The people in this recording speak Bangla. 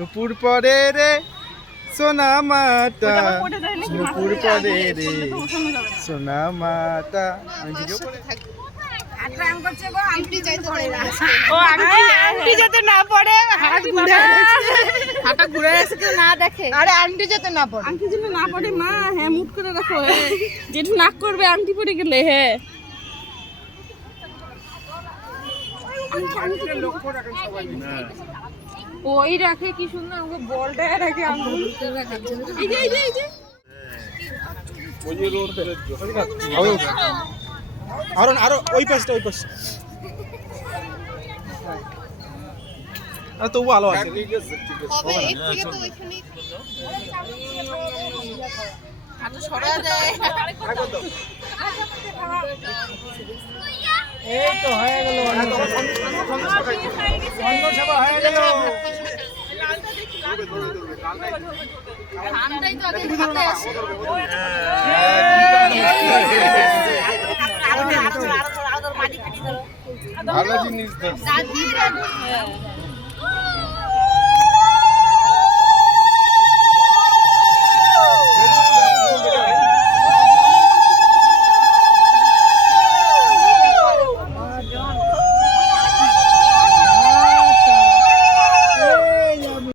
নুপুর পরে রে সোনা মাতা, নুপুর পরে রে সোনা মাতা। আমি ভিডিও করে আংটি যাতে না পড়ে, হাত ঘুরে হাতটা ঘুরে এসে কেউ না দেখে। আরে আংটি যাতে না পড়ে, আংটি যেন না পড়ে মা। হ্যাঁ মুট করে রাখো, যেটু নাক করবে আংটি পড়ে গেলে। হ্যাঁ ওই রাখে কি সুন্দর, আমাকে বলটা রাখে আঙ্গুল। এই যে এই যে এই যে আরো আরো ওই পাশটা ওই পাশটা তবু আলো আছে। এই তো হয়ে গেল, সভা হয়ে গেল। ভালো জিনিস।